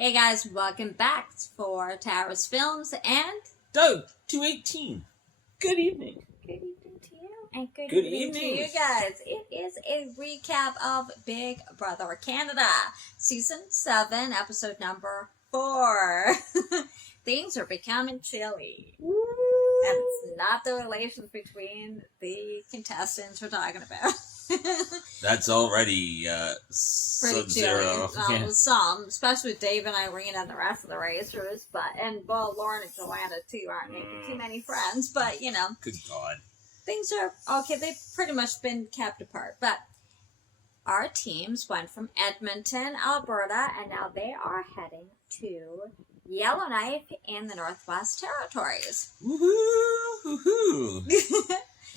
Hey guys, welcome back for Towers Films and Doug, 218. Good evening. good evening to you and good evening to you guys. It is a recap of Big Brother Canada, Season 7, Episode number 4. Things are becoming chilly. And it's not the relations between the contestants we're talking about. That's already Pretty Sub-Zero. chilly. Some, especially with Dave and Irene and the rest of the racers, Lauren and Joanna too aren't making too many friends, but you know. Good God. Things are okay, they've pretty much been kept apart, but our teams went from Edmonton, Alberta, and now they are heading to Yellowknife in the Northwest Territories. Woohoo! Woohoo!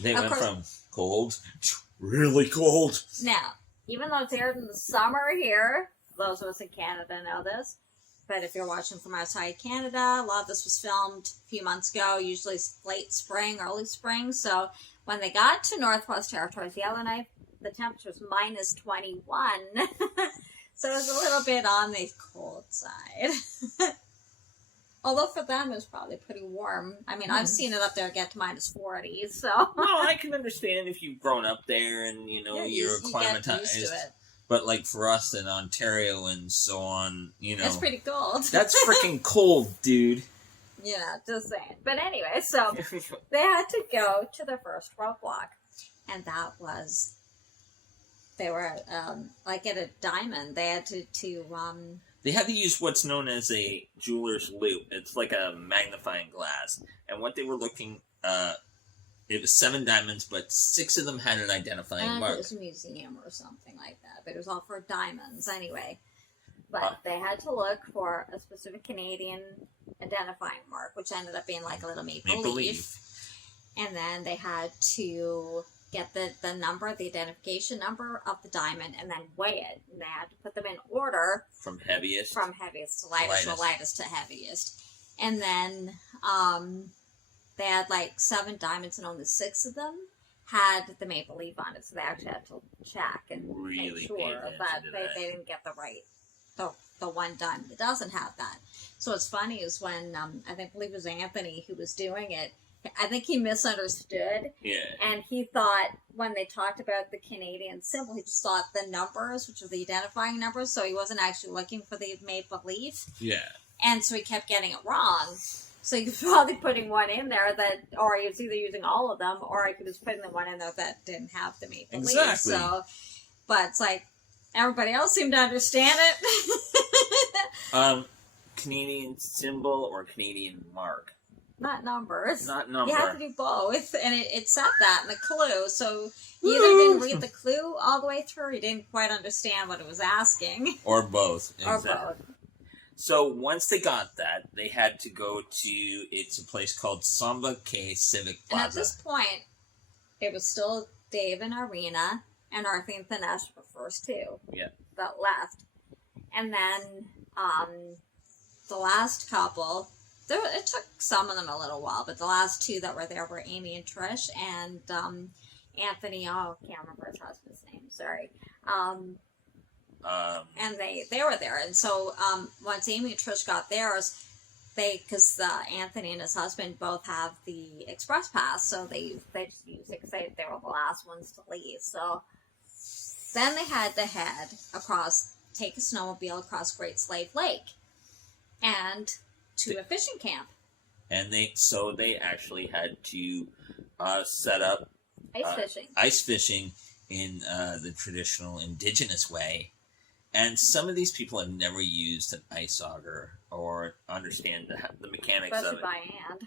They went from cold to really cold. Now, even though it's aired in the summer here, those of us in Canada know this, but if you're watching from outside Canada, a lot of this was filmed a few months ago, usually late spring, early spring, so when they got to Northwest Territories, Yellowknife, the temperature was minus 21, so it was a little bit on the cold side. Although for them, it was probably pretty warm. I mean, I've seen it up there get to minus 40, so... No, I can understand if you've grown up there and, you're acclimatized. Get used to it. But, like, for us in Ontario and so on, It's pretty cold. That's freaking cold, dude. Just saying. But anyway, so they had to go to the first roadblock. And that was... They were, like, at a diamond. They had to They had to use what's known as a jeweler's loupe. It's like a magnifying glass. And what they were looking, it was 7 diamonds, but 6 of them had an identifying mark. It was a museum or something like that, but it was all for diamonds anyway. But they had to look for a specific Canadian identifying mark, which ended up being like a little maple leaf. And then they had to get the number, the identification number of the diamond, and then weigh it. And they had to put them in order. From heaviest to lightest, or lightest to heaviest. And then they had like 7 diamonds, and only 6 of them had the maple leaf on it. So they actually had to check and make sure that they didn't get the right, the one diamond that doesn't have that. So what's funny is when, I believe it was Anthony who was doing it, I think he misunderstood. Yeah. And he thought when they talked about the Canadian symbol, he just thought the numbers, which are the identifying numbers, so he wasn't actually looking for the maple leaf. Yeah. And so he kept getting it wrong. So he was probably putting one in there or he was either using all of them, or he was putting the one in there that didn't have the maple leaf. So, but it's like, everybody else seemed to understand it. Canadian symbol or Canadian mark? Not numbers. Not number. You have to do both, and it said that in the clue, so he either didn't read the clue all the way through, or he didn't quite understand what it was asking. Or both. Exactly. Or both. So once they got that, they had to go to, it's a place called Samba K Civic Plaza. And at this point, it was still Dave and Irina, and Arthur and Thanesh were first 2 that left. And then the last couple... It took some of them a little while, but the last 2 that were there were Amy and Trish, and Anthony, I can't remember his husband's name, sorry. And they were there, and so once Amy and Trish got theirs, because Anthony and his husband both have the Express Pass, so they just used it because they were the last ones to leave. So then they had to head take a snowmobile across Great Slave Lake, and to a fishing camp. And they actually had to set up ice fishing in the traditional indigenous way. And some of these people have never used an ice auger or understand the mechanics especially of it. By hand.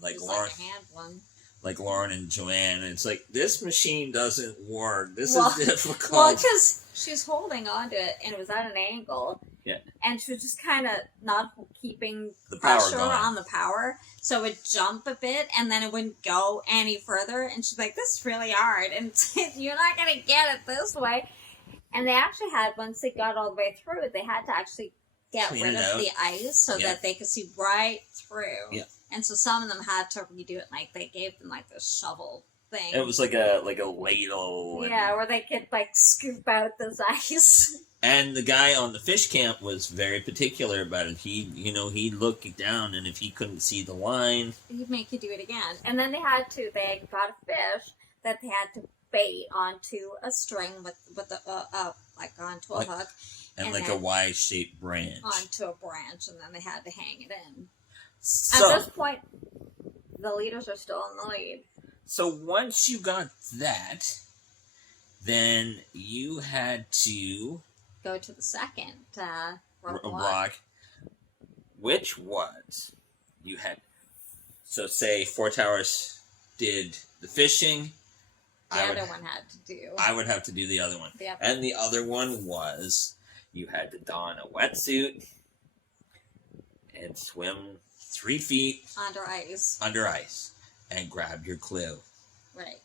Like just Lauren, like a hand one. Like Lauren and Joanne, and it's like, this machine doesn't work. This is difficult. Well, because she's holding onto it, and it was at an angle. Yeah. And she was just kind of not keeping the pressure on the power, so it would jump a bit, and then it wouldn't go any further. And she's like, this is really hard, and you're not going to get it this way. And they actually had, once they got all the way through, they had to actually get rid of the ice so that they could see right through. Yeah. And so some of them had to redo it, like they gave them like this shovel thing. It was like a ladle. Yeah, where they could like scoop out this ice. And the guy on the fish camp was very particular about it. He'd look down, and if he couldn't see the line, he'd make you do it again. And then they got a fish that they had to bait onto a string with onto a hook. And like a Y-shaped branch. Onto a branch, and then they had to hang it in. So, at this point, the leaders are still in the lead. So once you got that, then you had to go to the second rock, which was you had. So say Four Towers did the fishing. The other one had to do. I would have to do the other one, and the other one was you had to don a wetsuit and swim 3 feet under ice, and grab your clue. Right.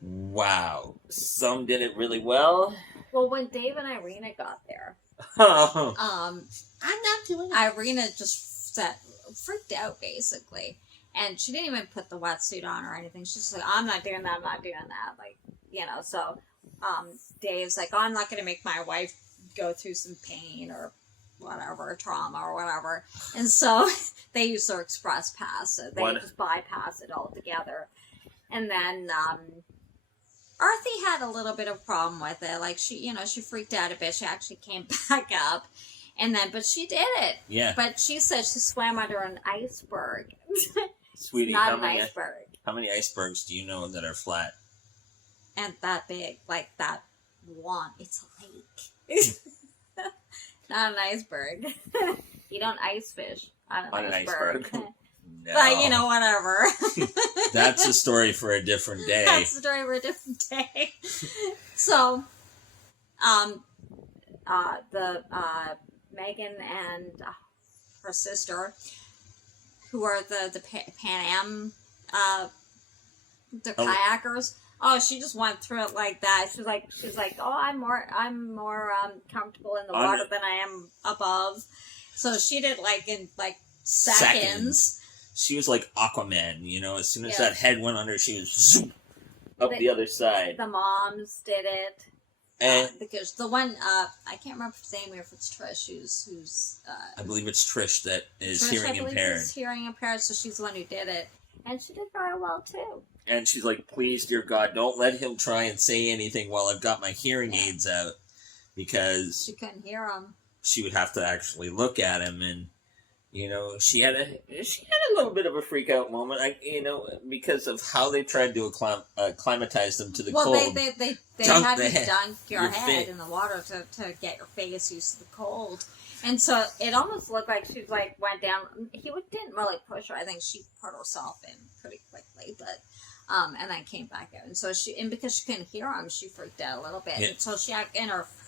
Wow. Some did it really well. Well, when Dave and Irina got there, I'm not doing it. Irina just freaked out, basically. And she didn't even put the wetsuit on or anything. She's just like, I'm not doing that, Like, so Dave's like, oh, I'm not going to make my wife go through some pain or whatever, trauma or whatever. And so they use their express pass. So they just bypass it altogether. And then Arthi had a little bit of problem with it. Like, she freaked out a bit. She actually came back up. And then, but she did it. Yeah. But she said she swam under an iceberg. Sweetie, not an iceberg. How many icebergs do you know that are flat? And that big, like that one. It's a lake. Not an iceberg. You don't ice fish on an iceberg. No. But, whatever. That's a story for a different day. That's a story for a different day. So, Megan and her sister, who are the Pan Am, the kayakers. Oh, she just went through it like that. She's like, oh, I'm more comfortable in the water than I am above. So she did in seconds. She was like Aquaman, as soon as that head went under, she was zoom, up the other side. The moms did it. And because the one, I can't remember if it's Amy or if it's Trish, who's I believe it's Trish that is Trish, hearing impaired. Is hearing impaired, so she's the one who did it. And she did very well, too. And she's like, please, dear God, don't let him try and say anything while I've got my hearing aids out. Because she couldn't hear him. She would have to actually look at him, and she had a little bit of a freak out moment, because of how they tried to acclimatize them to the cold. Well, they had to dunk your head in the water to get your face used to the cold, and so it almost looked like she went down. He didn't really push her. I think she put herself in pretty quickly, but. And then came back out, and so because she couldn't hear him, she freaked out a little bit. Yeah. And so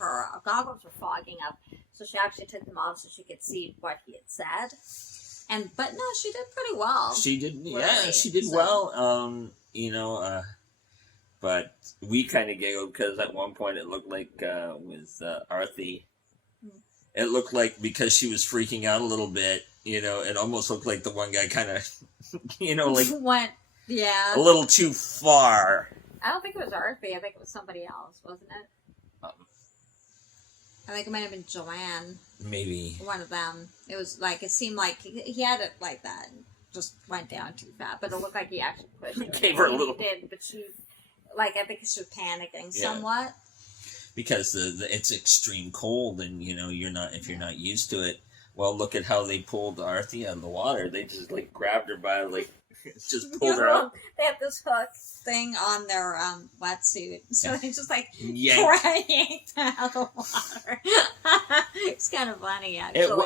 her goggles were fogging up, so she actually took them off so she could see what he had said. But no, she did pretty well. She did, she did well. But we kind of giggled because at one point it looked like with Arthi, it looked like because she was freaking out a little bit, it almost looked like the one guy kind of, went. Yeah. A little too far. I don't think it was Arthi. I think it was somebody else, wasn't it? I think it might have been Joanne. Maybe. One of them. It was it seemed like he had it like that and just went down too fast. But it looked like he actually pushed it. Gave her a little. He did, but she, I think she was panicking somewhat. Because it's extreme cold and, if you're not used to it. Well, look at how they pulled Arthi out of the water. They just, grabbed her by, just pulled her up. They have this hook thing on their wetsuit, so they just yanked her out of the water. It's kind of funny, actually.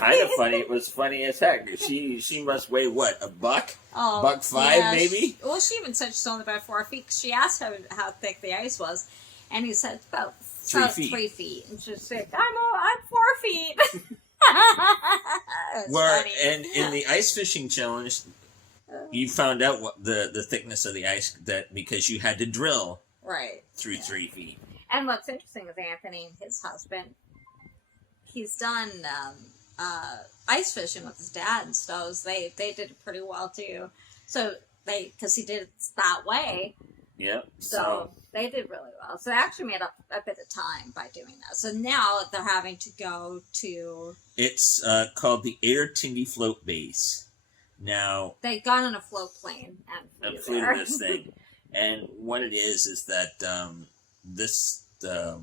Kind of funny. It was funny as heck. She must weigh what, a buck? Oh, $1.05 maybe. She even said she's only about 4 feet. She asked how thick the ice was, and he said about 3 feet. 3 feet, and she said, "I'm 4 feet." Funny. And in the ice fishing challenge. You found out what the thickness of the ice because you had to drill through 3 feet. And what's interesting is Anthony, his husband, he's done ice fishing with his dad and stuff. They did it pretty well too. So because he did it that way, Yep. So they did really well. So they actually made up a bit of time by doing that. So now they're having to go to... It's called the Air Tindy Float Base. Now... They got on a float plane and flew this thing. And what it is that the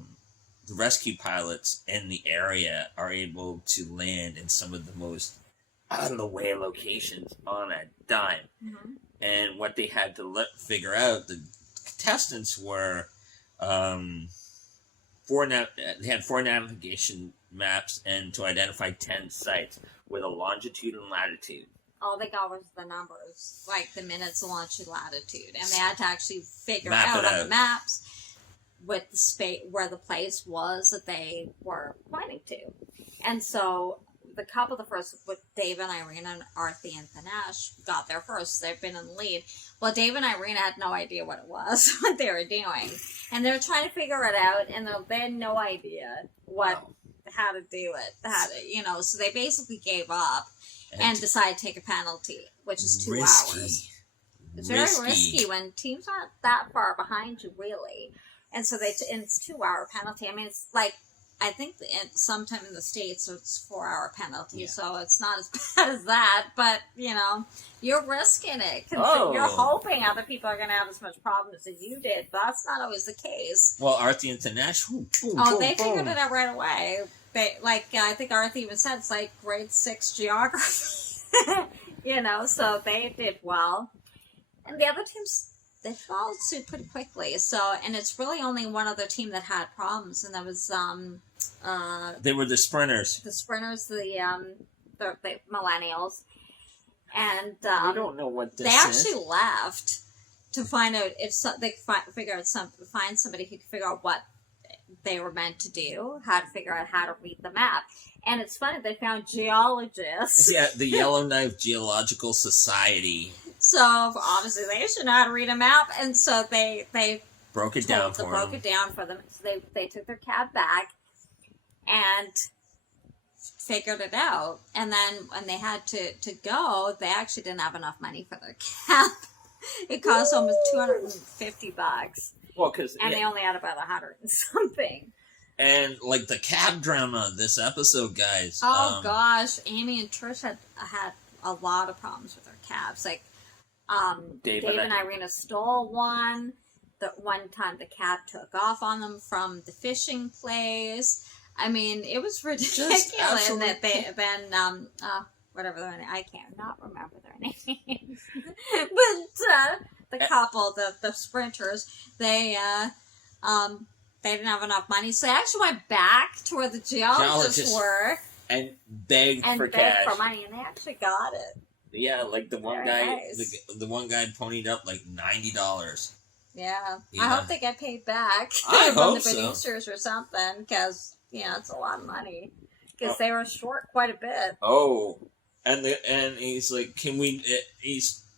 rescue pilots in the area are able to land in some of the most out-of-the-way locations on a dime. Mm-hmm. And what they had to figure out, the contestants were they had 4 navigation maps and to identify 10 sites with a longitude and latitude. All they got was the numbers, like the minutes, longitude, latitude, and they had to actually figure out on the maps with the space where the place was that they were pointing to. And so the couple, the first with Dave and Irene and Arthi and Panache got there first. They've been in the lead. Well, Dave and Irene had no idea what it was, what they were doing, and they were trying to figure it out, and they had no idea how to do it, So they basically gave up and decided to take a penalty, which is 2 hours. It's very risky when teams aren't that far behind you, really. And so it's 2-hour penalty. I mean, it's like, I think sometime in the States it's 4-hour penalty, so it's not as bad as that. But, you're risking it. You're hoping other people are going to have as much problems as you did. But that's not always the case. Well, Arthi and Panache, they figured it out right away. I think Arthi even said it's like grade 6 geography. So they did well. And the other teams, they followed suit pretty quickly. So, and it's really only one other team that had problems, and that was they were the sprinters. The sprinters, the millennials, and we don't know what this is. They actually left to find out if they could find somebody who could figure out what they were meant to do, how to figure out how to read the map. And it's funny, they found geologists. Yeah, the Yellowknife Geological Society. So obviously they should know how to read a map, and so they broke it down for them. So they took their cab back and figured it out. And then when they had to go, they actually didn't have enough money for their cab. It cost almost $250. Well, they only had about 100 and something. And like the cab drama this episode, guys. Oh gosh, Amy and Trish had a lot of problems with their cabs. Like Dave and Irina stole one. The one time the cab took off on them from the fishing place. I mean, it was ridiculous. And that whatever their name, I can't not remember their names. But the couple, the sprinters, they didn't have enough money, so they actually went back to where the geologists were and begged for money, and they actually got it. Yeah, like the one guy, nice. the one guy ponied up like $90. Yeah, I hope they get paid back from the producers or something, because it's a lot of money. Because they were short quite a bit. Oh, and he's like, "Can we?"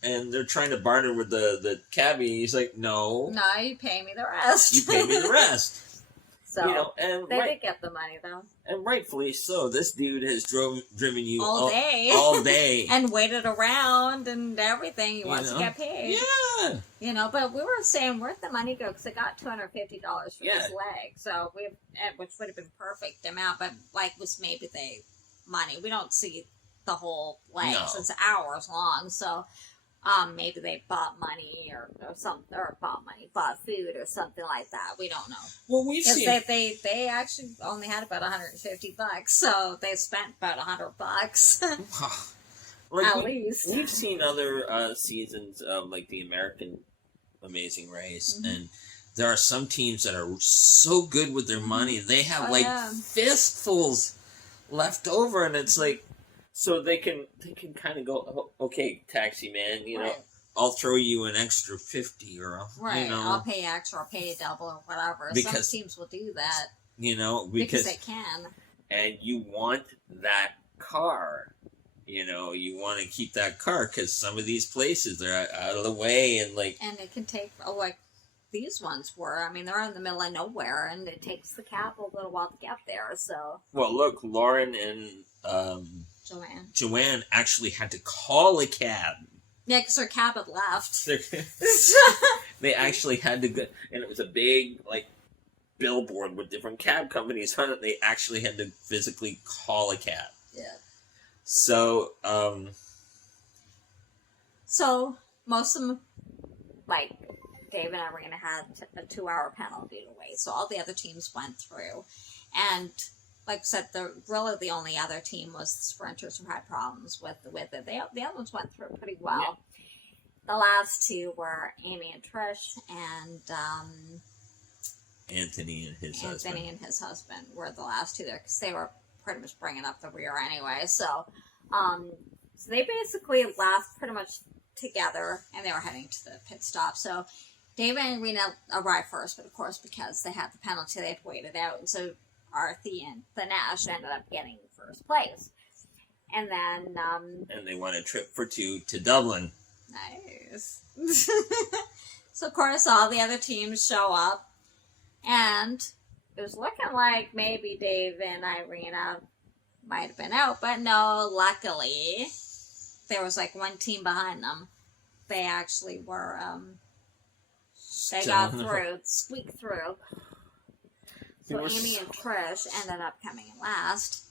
And they're trying to barter with the cabbie. He's like, "No, you pay me the rest. You pay me the rest." So and they did get the money though, and rightfully so. This dude has driven you all day, and waited around and everything. He wants to get paid. Yeah, but we were saying where'd the money go? Because I got $250 for this leg, so which would have been perfect amount, but was maybe money. We don't see the whole leg, so it's hours long, so. Maybe they bought money or something, or bought food or something like that. We don't know. Well, we've seen they actually only had about $150, so they spent about $100 at least. We've seen other seasons of the American Amazing Race, and there are some teams that are so good with their money they have fistfuls left over, and it's like. So they can kind of go, okay, taxi man, I'll throw you an extra 50 or I'll pay extra, I'll pay double or whatever. Some teams will do that. Because they can. And you want that car. You want to keep that car because some of these places they're out of the way and And it can take these ones were. I mean, they're in the middle of nowhere, and it takes the cab a little while to get there. So. Well, look, Lauren and. Joanne actually had to call a cab. Yeah, because her cab had left. they actually had to go, and it was a big like billboard with different cab companies on it. They actually had to physically call a cab. Yeah. So, So most of them, like Dave and Irina, had a 2-hour penalty to wait. So all the other teams went through, and like I said, really the only other team was the sprinters who had problems with it. The other ones went through pretty well. Yeah. The last two were Amy and Trish, and Anthony and his husband were the last two there, because they were pretty much bringing up the rear anyway. So, so they basically left pretty much together, and they were heading to the pit stop. So Dave and Irina arrived first, but of course, because they had the penalty, they had to wait it out. And so Arthi and Nash ended up getting first place. And then... and they won a trip for 2 to Dublin. Nice. So, of course, all the other teams show up. And it was looking like maybe Dave and Irina might have been out. But no, luckily, there was like one team behind them. They actually were... they got through, squeaked through. So Amy and Trish ended up coming in last.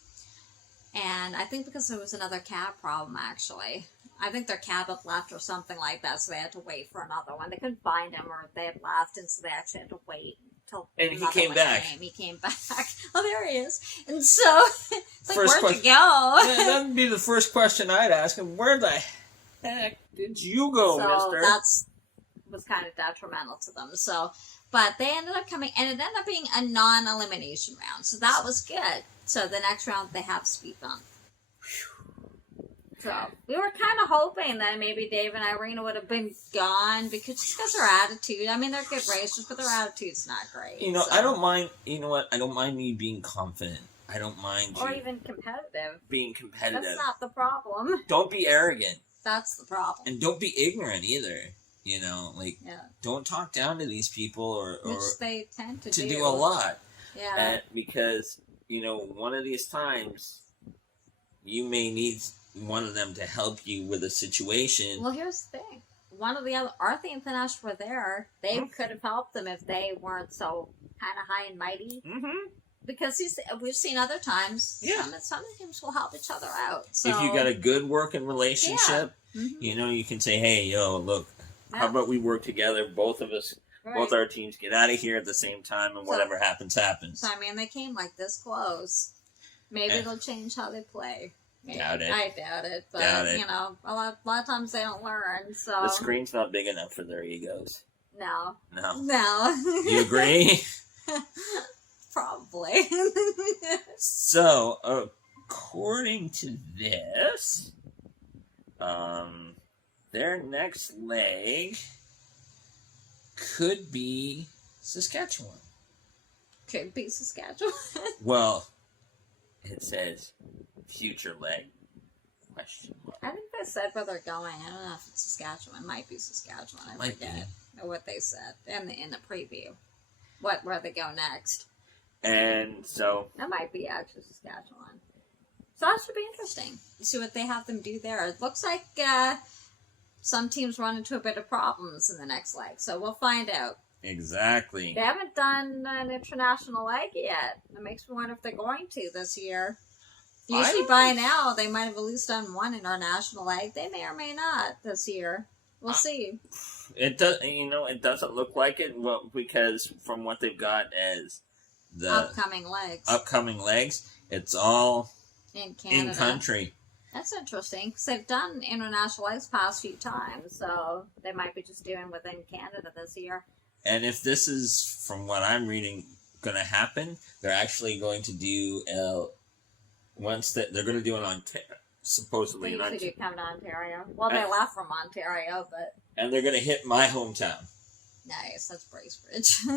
And I think because there was another cab problem, actually. I think their cab had left or something like that, so they had to wait for another one. They couldn't find him, or they had left, and so they actually had to wait until he came back. He came back. Oh, there he is. And so, it's like, where'd you go? That would be the first question I'd ask him. Where the heck did you go, mister? So that was kind of detrimental to them. So, but they ended up coming, and it ended up being a non-elimination round, so that was good. So the next round, they have speed bump. So we were kind of hoping that maybe Dave and Irina would have been gone, because their attitude. I mean, they're good racers, but their attitude's not great. You know, so. I don't mind. You know what? I don't mind you being confident. I don't mind or even competitive. Being competitive. That's not the problem. Don't be arrogant. That's the problem. And don't be ignorant either. You know, like, don't talk down to these people or which they tend to do a lot. Yeah. And because, you know, one of these times, you may need one of them to help you with a situation. Well, here's the thing. One of the other, Arthi and Panache were there. They could have helped them if they weren't so kind of high and mighty. Mm-hmm. Because we've seen other times, some teams will help each other out. So, if you got a good working relationship, you know, you can say, hey, yo, look, how about we work together, both of us, both our teams get out of here at the same time, and whatever happens, happens. So, I mean, they came like this close. Maybe they'll change how they play. Maybe. Doubt it. I doubt it, but, you know, a lot of times they don't learn, so... The screen's not big enough for their egos. No. No. You agree? Probably. So, according to this, their next leg could be Saskatchewan. Could be Saskatchewan. Well, it says future leg. Question mark. I think they said where they're going. I don't know if it's Saskatchewan. It might be Saskatchewan. I forget what they said in the preview. Where they go next. And so... That might be actually Saskatchewan. So that should be interesting. See what they have them do there. It looks like some teams run into a bit of problems in the next leg. So we'll find out. Exactly. They haven't done an international leg yet. It makes me wonder if they're going to this year. Usually by now, they might have at least done one international leg. They may or may not this year. We'll see. It does. You know, it doesn't look like it. Well, because from what they've got as the upcoming legs, it's all in Canada, in country. That's interesting because they've done international legs past few times, so they might be just doing within Canada this year. And if this is, from what I'm reading, going to happen, they're actually going to do they're going to do it on supposedly. They usually do come to Ontario. Well, they left from Ontario, but and they're going to hit my hometown. Nice, that's Bracebridge.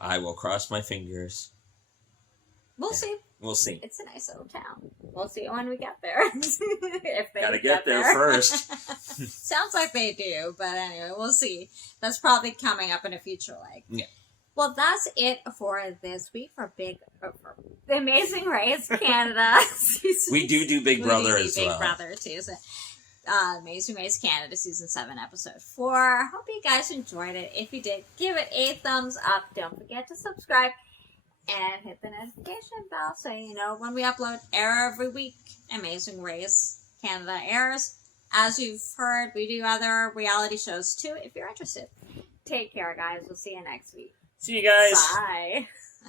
I will cross my fingers. We'll see. We'll see. It's a nice little town. We'll see when we get there. If they gotta get there first. Sounds like they do, but anyway, we'll see. That's probably coming up in a future leg. Yeah. Well, that's it for this week for The Amazing Race Canada. We do Big Brother as well. Big Brother too. So Amazing Race Canada Season 7, Episode 4. Hope you guys enjoyed it. If you did, give it a thumbs up. Don't forget to subscribe and hit the notification bell so you know when we upload every week. Amazing Race Canada airs. As you've heard, we do other reality shows too if you're interested. Take care, guys. We'll see you next week. See you guys. Bye.